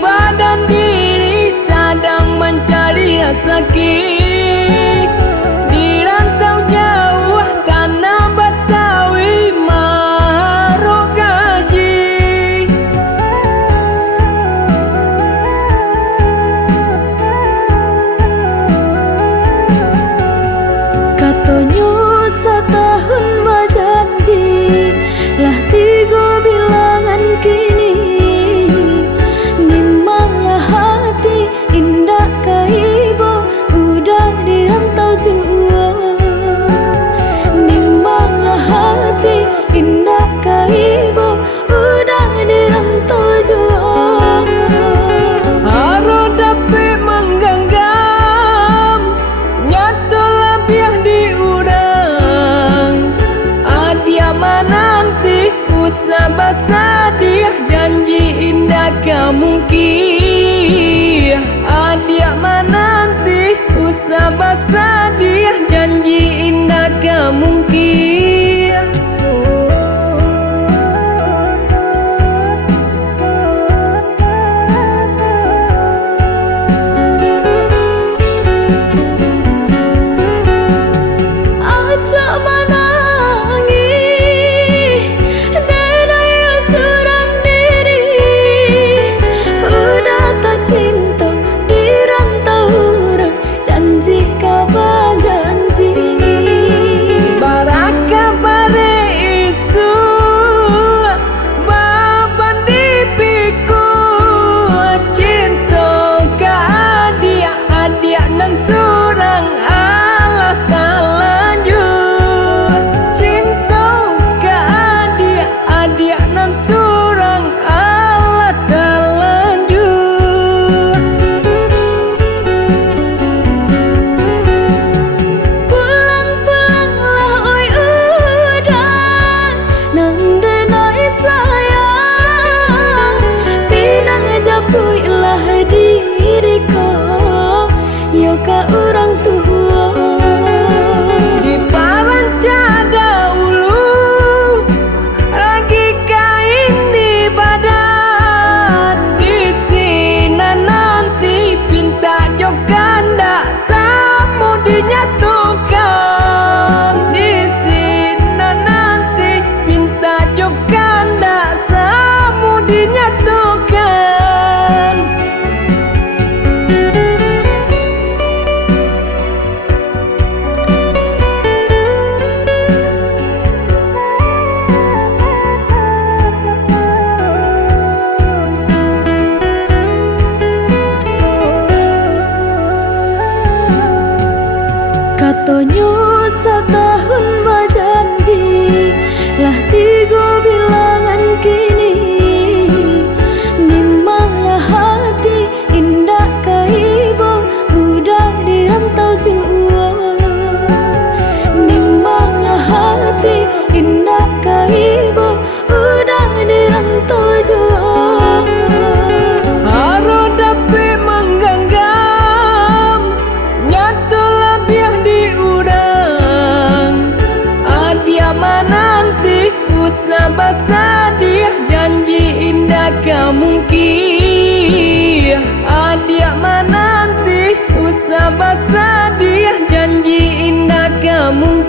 badan diri sedang mencari rezeki di rantau jauh tanah Betawi marok gaji. Katonyo setahun berjanji lah 3 bilangan kini nimanglah hati indah kaibo udah di rantau jua. Nimanglah hati indah kaibo udah di rantau jua. Haro dapat menggenggam nyata lebih diurang adia menanti usabat sadia janji indah kemungkin adia menanti usabat sadia janji indah kemungkin. Ajak menangi denaya seorang diri udah tak cinta di rantau orang janji kabar janji. Baraka bare isu baban dipiku cinta ka adia nan surang Allah talanjut cinta ka adia nan surang Allah talanjut. Pulang-pulanglah oi udah nang denai sayang pinang japuilah diriku yo ka orang tua. Di paranca dahulu lagi kain di badan di sini nanti pinta jokanda samu dinyatukan di sini nanti pinta jokanda samu dinyatukan. Katonyo setahun berjanji lah 3 bilangan kini nimanglah hati indah kaibo udah di rantau jua. Nimanglah hati indah kaibo udah di rantau jua. Haro dapat menggenggam nyata lebih diurang adia menanti usabat sadia janji indah kemungkin adia menanti usabat sadia janji indah kemungkin.